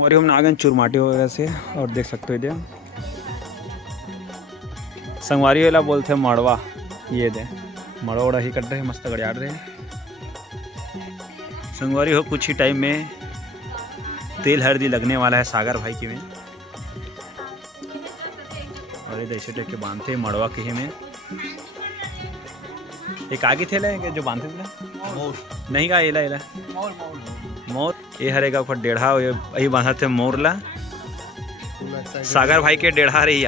और हम आ गए चुरमाटी वगैरह से और देख सकते हो इधर संगवारी वाला बोलते हैं मड़वा। ये दे मड़वा ही कट रहे हैं, मस्त गड़ियाड़ रहे हैं संगवारी हो। कुछ ही टाइम में तेल हल्दी लगने वाला है सागर भाई के में। और ये ऐसे टाइप के बांधते मड़वा के में। एक आगे थे ले जो बांधते थे नहीं का एला एला मोर ये हरेगा ऊपर डेढ़ा यही बांधा थे मोर ला सागर भाई के डेढ़ा रही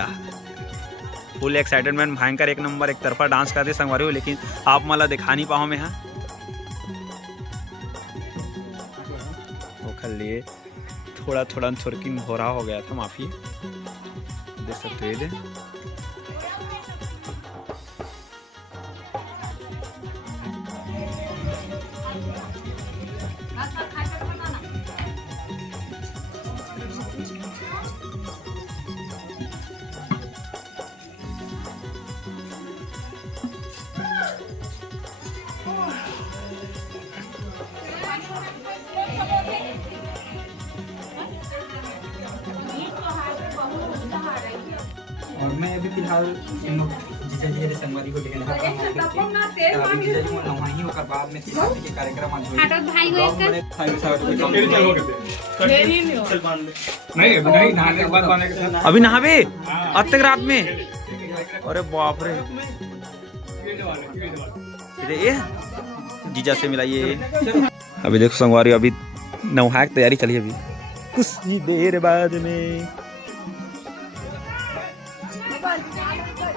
फुल एक्साइटेडमेंट भयंकर एक नंबर एक तरफा डांस करते संगवारी हो। लेकिन आप मला दिखा नहीं पाओ मैं हाँ वो खल लिए थोड़ा थोड़ा छुरकिन भोरा हो गया था, माफी देख सकते हो। और मैं अभी फिलहाल जीजा जी रे संगवारी को लेके नहा जीजा जी मोर नहाही ओकर बाद में शादी के कार्यक्रम आज होई आटो भाई होए का नहीं नहीं नहाने के बाद बांधने के साथ अभी नहावे अब तक रात में। अरे बाप रे ये जीजा से मिलाइए। अभी देखो संगवारी अभी नहाए की तैयारी चली अभी कुछ ही देर बाद में।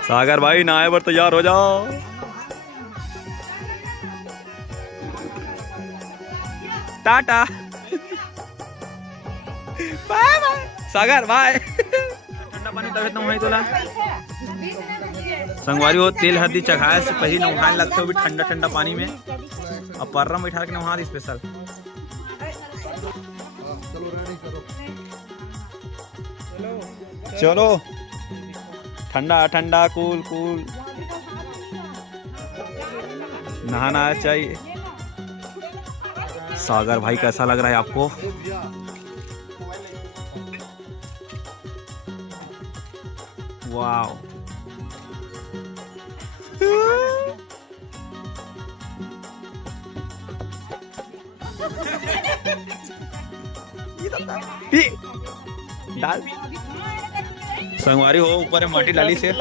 सागर भाई नहाए पर तैयार हो जाओ। टाटा बाय बाय सागर भाई। ठंडा पानी तबियत न हुई तोला संगवारी हो तेल हल्दी चखाए से पहले नहाने लगते हो भी ठंडा ठंडा पानी में। अब पर्रा में बैठा के नहा स्पेशल। चलो ठंडा ठंडा कूल कूल नहाना चाहिए। सागर भाई कैसा लग रहा है आपको? वाओ डाल संगवारी हो ऊपर माटी डाली से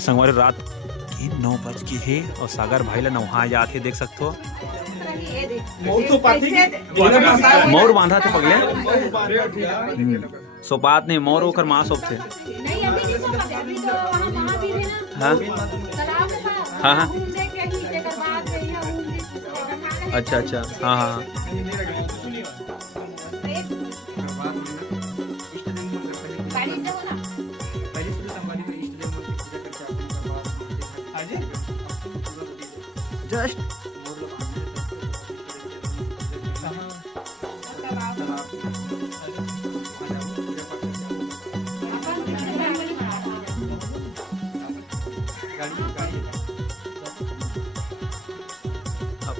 संगवारी रात की 9 बज की है और सागर भाई ला नहा जाते देख सकते हो। मोर बांधा थे पगले सोपात नहीं मोर ओकर मां सोप थे। हाँ हाँ हाँ अच्छा अच्छा हाँ हाँ जस्ट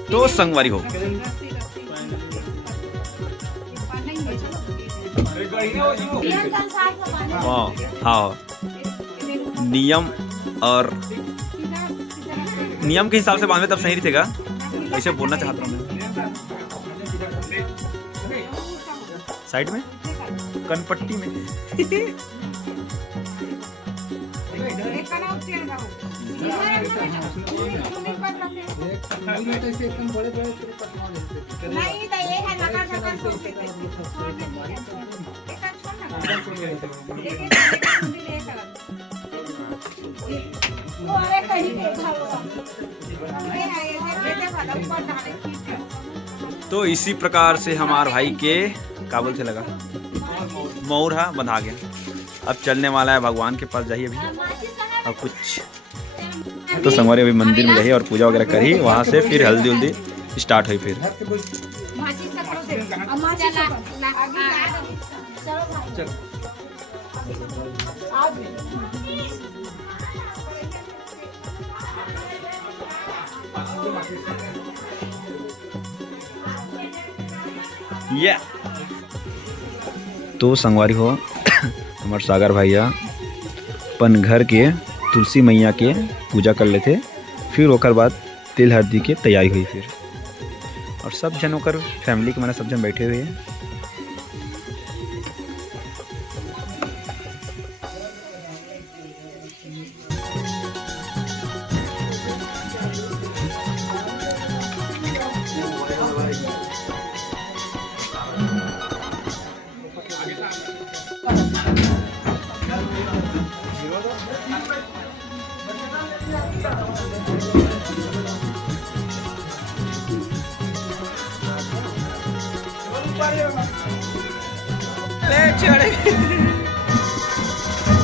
तो संगवारी हो हाँ नियम और नियम के हिसाब से बांधे तब सही रहेगा। ऐसे बोलना चाहता हूँ मैं साइड में कनपट्टी में तो इसी प्रकार से हमारे भाई के काबुल से लगा मोरहा बंधा गया। अब चलने वाला है भगवान के पास जाइए अभी और कुछ तो संगवारी अभी मंदिर में रही और पूजा वगैरह करी। वहाँ से फिर हल्दी उल्दी स्टार्ट हुई। फिर ये तो संगवारी हो हमारे सागर भैया अपन घर के तुलसी मैया के पूजा कर लेते, फिर ओकर बाद तिल हल्दी के तैयारी हुई फिर, और सब जन ओकर फैमिली के मैंने सब जन बैठे हुए हैं।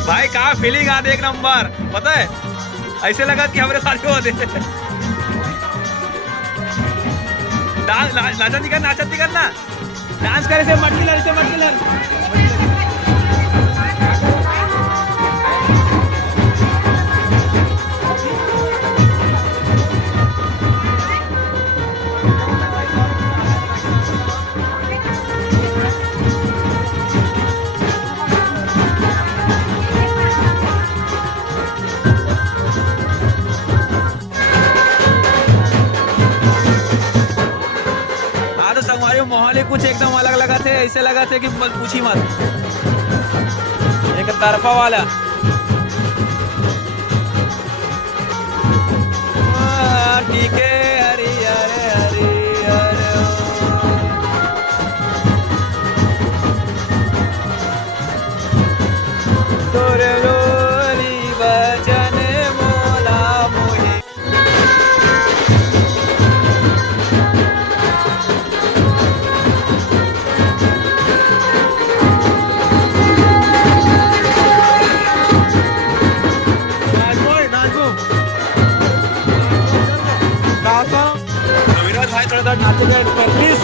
भाई कहाँ फीलिंग आते एक नंबर, पता है ऐसे लगा कि हमारे साथ होते। नाचत नहीं करना, डांस करे से मटकी लड़। माहौल ही कुछ एकदम अलग लगा थे, ऐसे लगा थे कि पूछी मत, एक तरफा वाला। ठीक है हरी हरे हरी हरे तोरे लोरी बचन मोला मोहे। भाई थोड़ा नाचे जाए प्लीज।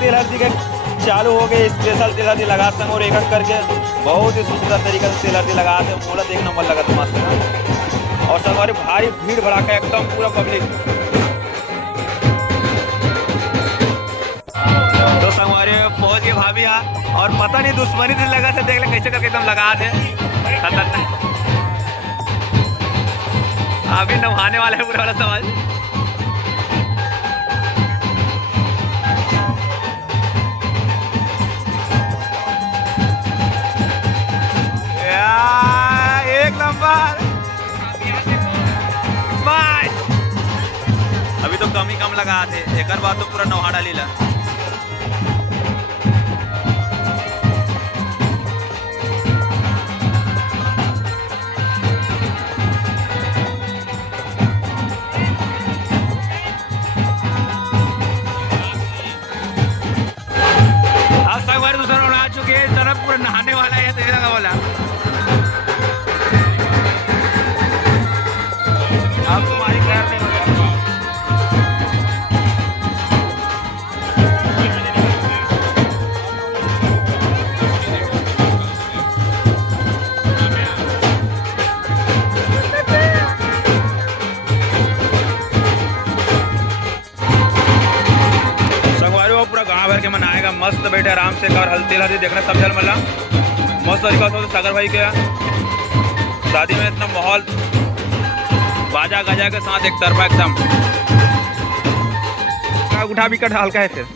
तेल हल्दी के चालू हो गए, स्पेशल तेल हल्दी लगा संग और एक करके बहुत ही सुंदर तरीके से तेल हल्दी लगा थे। मूलत एक नंबर लगा था मस्त ना, और संगवारी भारी भीड़ भड़ाका एकदम पूरा पब्लिक। तो संगवारी पहुंच गए भाभी यहाँ, और पता नहीं दुश्मनी से लगा था, देख ले कैसे करके एकदम लगा थे। अभी नहाने वाला है पूरा वाला समाज। एक नंबर बाय। अभी तो कम ही कम लगा थे, एक बार तो पूरा नौहा डाली ला। आज तक बार दूसरा आ चुके हैं, तरफ पूरा नहाने वाला है तो लगा बोला। आप तुम्हारी कार नहीं संगवारी वो पूरा गाँव भर के मनाएगा, मस्त बैठे आराम से। और हल्दी हल्दी देखना सब जल मला मस्त तरीका से। सागर भाई के शादी में इतना माहौल बाजा गजा के साथ एक तरफा एकदम उठा भी कट हल्का है। फिर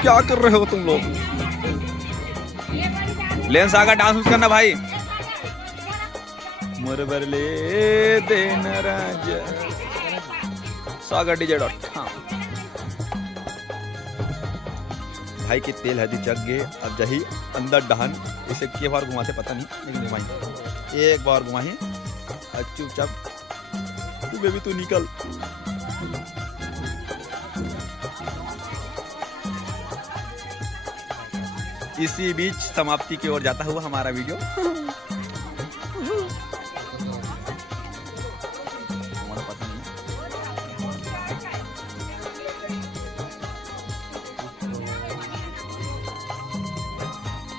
क्या कर रहे हो तुम लोग? लेंस आगा डांस करना भाई। मुरबरले देन राजा सागर DJ.com। भाई की तेल हल्दी जग गए। अब जही अंदर डहन इसे के बार घुमाते पता नहीं, लेकिन घुमाई एक बार घुमाई। चुपचाप तू बेबी तू निकल। इसी बीच समाप्ति की ओर जाता हुआ हमारा वीडियो।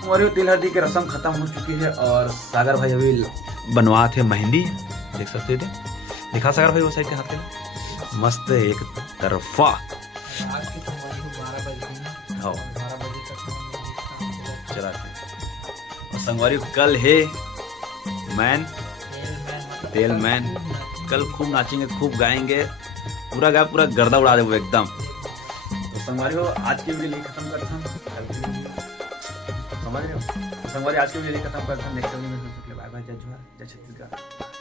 हमारी तिल हल्दी की रस्म खत्म हो चुकी है और सागर भाई अभी बनवा थे मेहंदी, देख सकते थे। दिखा सागर भाई वो साइड के हाथ में मस्त एक तरफा। चला और संगवारी कल है मैन तेल मैन। कल खूब नाचेंगे, खूब गाएंगे, पूरा गा पूरा गर्दा उड़ा देंगे एकदम। तो संगवारी हो आज की वीडियो खत्म करता हूँ, समझ रहे हो संगवारी, आज की वीडियो खत्म करता हूँ। नेक्स्ट वीडियो में बाय बाय, जय जोहार, जय छत्तीसगढ़।